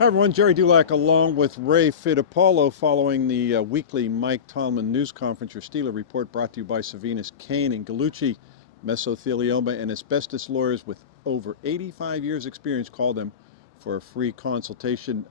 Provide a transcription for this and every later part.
Hi everyone, Jerry Dulac along with Ray Fittipaldo following the weekly Mike Tomlin news conference. Your Steeler report brought to you by Savinas, Kane and Gallucci, mesothelioma and asbestos lawyers with over 85 years experience. Call them for a free consultation.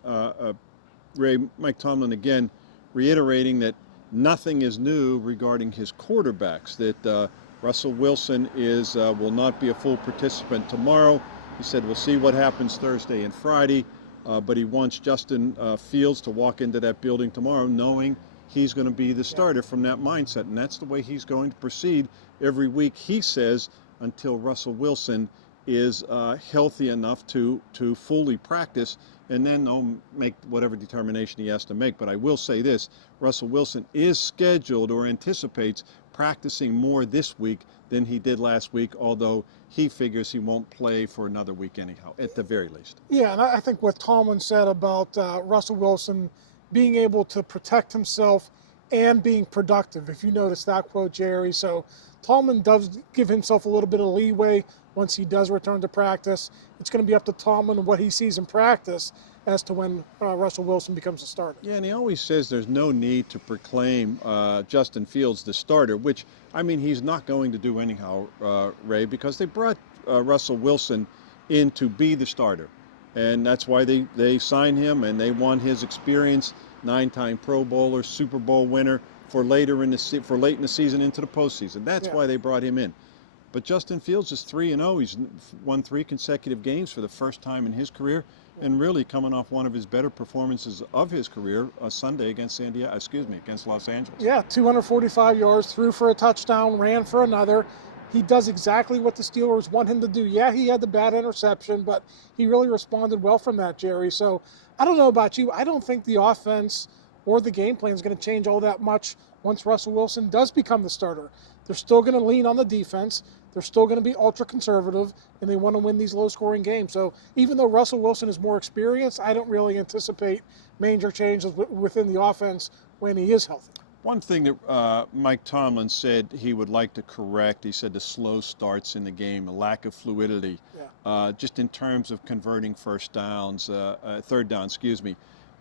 Ray, Mike Tomlin again reiterating that nothing is new regarding his quarterbacks, that Russell Wilson will not be a full participant tomorrow. He said we'll see what happens Thursday and Friday. But he wants Justin Fields to walk into that building tomorrow knowing he's going to be the starter from that mindset. And that's the way he's going to proceed every week, he says, until Russell Wilson is healthy enough to fully practice. And then they'll make whatever determination he has to make. But I will say this, Russell Wilson is scheduled or anticipates practicing more this week than he did last week, although he figures he won't play for another week anyhow, at the very least. Yeah, and I think what Tomlin said about Russell Wilson being able to protect himself and being productive, if you notice that quote, Jerry. So Tomlin does give himself a little bit of leeway once he does return to practice. It's going to be up to Tomlin and what he sees in practice as to when Russell Wilson becomes a starter. Yeah, and he always says there's no need to proclaim Justin Fields the starter, which, I mean, he's not going to do anyhow, Ray, because they brought Russell Wilson in to be the starter. And that's why they signed him, and they want his experience, 9-time Pro Bowler, Super Bowl winner, for late in the season into the postseason. That's why they brought him in. But Justin Fields is 3-0. He's won 3 consecutive games for the first time in his career, and really coming off one of his better performances of his career, Sunday against against Los Angeles. Yeah, 245 yards, threw for a touchdown, ran for another. He does exactly what the Steelers want him to do. Yeah, he had the bad interception, but he really responded well from that, Jerry. So I don't know about you. I don't think the offense or the game plan is going to change all that much once Russell Wilson does become the starter. They're still going to lean on the defense. They're still going to be ultra conservative, and they want to win these low-scoring games. So even though Russell Wilson is more experienced, I don't really anticipate major changes within the offense when he is healthy. One thing that Mike Tomlin said he would like to correct, he said the slow starts in the game, a lack of fluidity, just in terms of converting third down,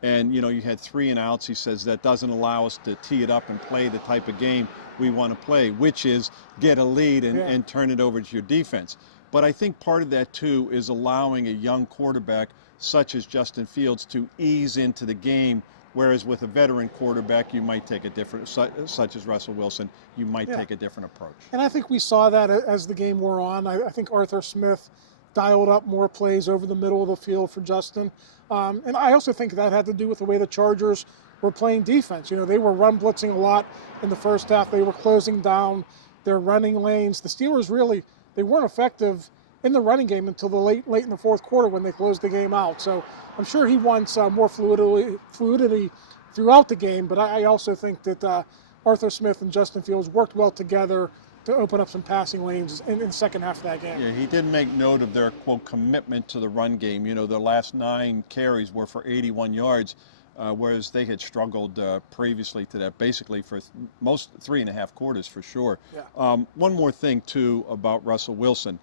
And, you know, you had 3 and outs. He says that doesn't allow us to tee it up and play the type of game we want to play, which is get a lead and turn it over to your defense. But I think part of that, too, is allowing a young quarterback such as Justin Fields to ease into the game, whereas with a veteran quarterback, you might take a different, such as Russell Wilson, you might take a different approach. And I think we saw that as the game wore on. I think Arthur Smith dialed up more plays over the middle of the field for Justin. And I also think that had to do with the way the Chargers were playing defense. You know, they were run blitzing a lot in the first half. They were closing down their running lanes. The Steelers really, they weren't effective in the running game until the late in the fourth quarter when they closed the game out. So I'm sure he wants more fluidity throughout the game, but I also think that Arthur Smith and Justin Fields worked well together to open up some passing lanes in the second half of that game. Yeah, he did make note of their, quote, commitment to the run game. You know, their last 9 carries were for 81 yards, whereas they had struggled previously to that, basically for most 3.5 quarters for sure. Yeah. One more thing, too, about Russell Wilson,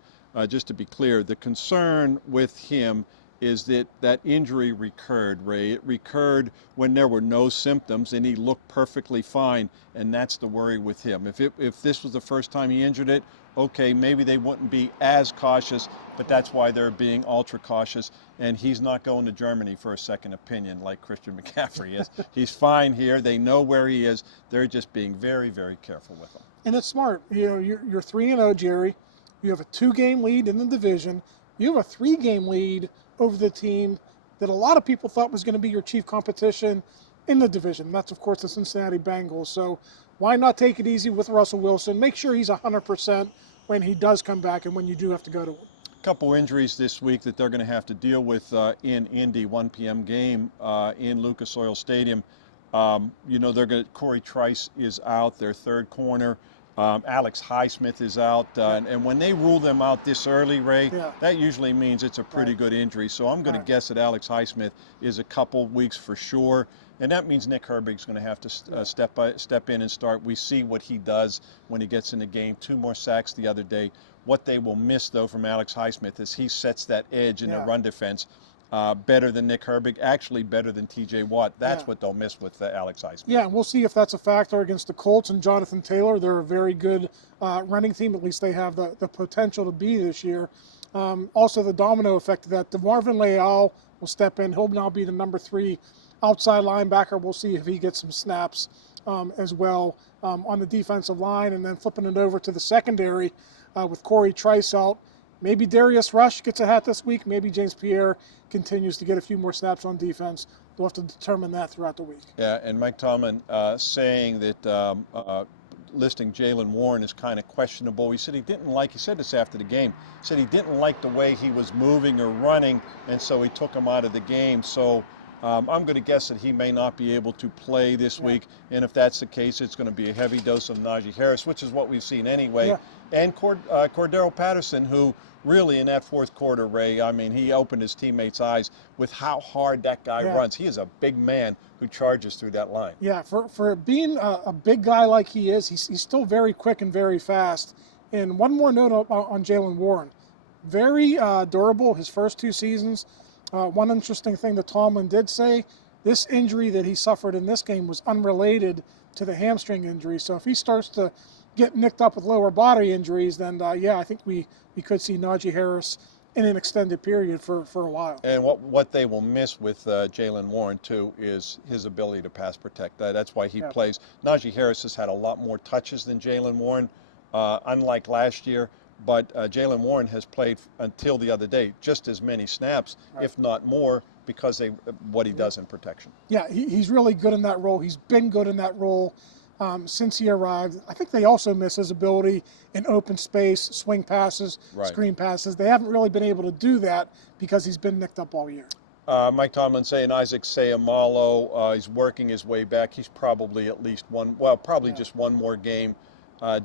just to be clear, the concern with him is that injury recurred, Ray. It recurred when there were no symptoms, and he looked perfectly fine, and that's the worry with him. If this was the first time he injured it, okay, maybe they wouldn't be as cautious, but that's why they're being ultra cautious, and he's not going to Germany for a second opinion like Christian McCaffrey is. He's fine here. They know where he is. They're just being very, very careful with him. And it's smart. You know, you're 3-0, Jerry. You have a 2-game lead in the division. You have a 3-game lead over the team that a lot of people thought was going to be your chief competition in the division. That's, of course, the Cincinnati Bengals. So why not take it easy with Russell Wilson? Make sure he's 100% when he does come back and when you do have to go to him. A couple injuries this week that they're going to have to deal with in Indy, 1 p.m. game in Lucas Oil Stadium. You know, Cory Trice is out, their third corner. Alex Highsmith is out, and when they rule them out this early, Ray, that usually means it's a pretty good injury. So I'm going to guess that Alex Highsmith is a couple weeks for sure, and that means Nick Herbig's going to have to step in and start. We see what he does when he gets in the game. 2 more sacks the other day. What they will miss, though, from Alex Highsmith is he sets that edge in the run defense. better than Nick Herbig, actually better than T.J. Watt. That's what they'll miss with Alex Highsmith. Yeah, and we'll see if that's a factor against the Colts and Jonathan Taylor. They're a very good running team. At least they have the potential to be this year. Also, the domino effect of that. DeMarvin Leal will step in. He'll now be the number 3 outside linebacker. We'll see if he gets some snaps as well on the defensive line. And then flipping it over to the secondary with Cory Trice out. Maybe Darius Rush gets a hat this week. Maybe James Pierre continues to get a few more snaps on defense. We'll have to determine that throughout the week. Yeah, and Mike Tomlin saying that listing Jaylen Warren is kind of questionable. He said he said this after the game, said he didn't like the way he was moving or running, and so he took him out of the game. So I'm going to guess that he may not be able to play this week, and if that's the case, it's going to be a heavy dose of Najee Harris, which is what we've seen anyway, and Cordarrelle Patterson, who really in that fourth quarter, Ray, I mean, he opened his teammates' eyes with how hard that guy runs. He is a big man who charges through that line. Yeah, for being a big guy like he is, he's still very quick and very fast. And one more note on Jaylen Warren. Very durable his first 2 seasons. One interesting thing that Tomlin did say, this injury that he suffered in this game was unrelated to the hamstring injury. So if he starts to get nicked up with lower body injuries, then I think we could see Najee Harris in an extended period for a while. And what they will miss with Jaylen Warren, too, is his ability to pass protect. That's why he plays. Najee Harris has had a lot more touches than Jaylen Warren, unlike last year. But Jaylen Warren has played until the other day just as many snaps, if not more, because what he does in protection. Yeah, he's really good in that role. He's been good in that role since he arrived. I think they also miss his ability in open space, swing passes, screen passes. They haven't really been able to do that because he's been nicked up all year. Mike Tomlin saying Isaac Seumalo, he's working his way back. He's probably at least just one more game,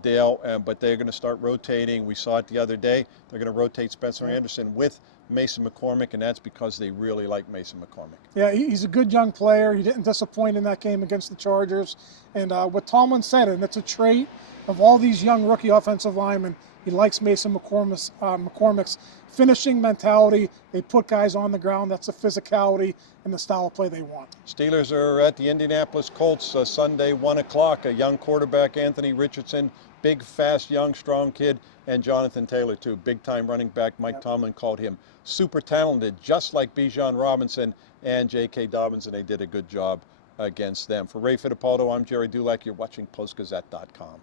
Dale, but they're going to start rotating. We saw it the other day. They're going to rotate Spencer Anderson with Mason McCormick, and that's because they really like Mason McCormick. Yeah, he's a good young player. He didn't disappoint in that game against the Chargers. And what Tomlin said, and it's a trait of all these young rookie offensive linemen, he likes Mason McCormick's finishing mentality. They put guys on the ground. That's the physicality and the style of play they want. Steelers are at the Indianapolis Colts Sunday, 1 o'clock. A young quarterback, Anthony Richardson, big, fast, young, strong kid, and Jonathan Taylor, too. Big-time running back. Mike Tomlin called him super talented, just like Bijan Robinson and J.K. Dobbins, and they did a good job against them. For Ray Fittipaldo, I'm Gerry Dulac. You're watching Post-Gazette.com.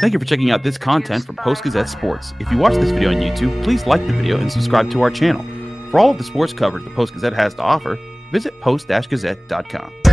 Thank you for checking out this content from Post-Gazette Sports. If you watch this video on YouTube, please like the video and subscribe to our channel. For all of the sports coverage the Post-Gazette has to offer, visit post-gazette.com.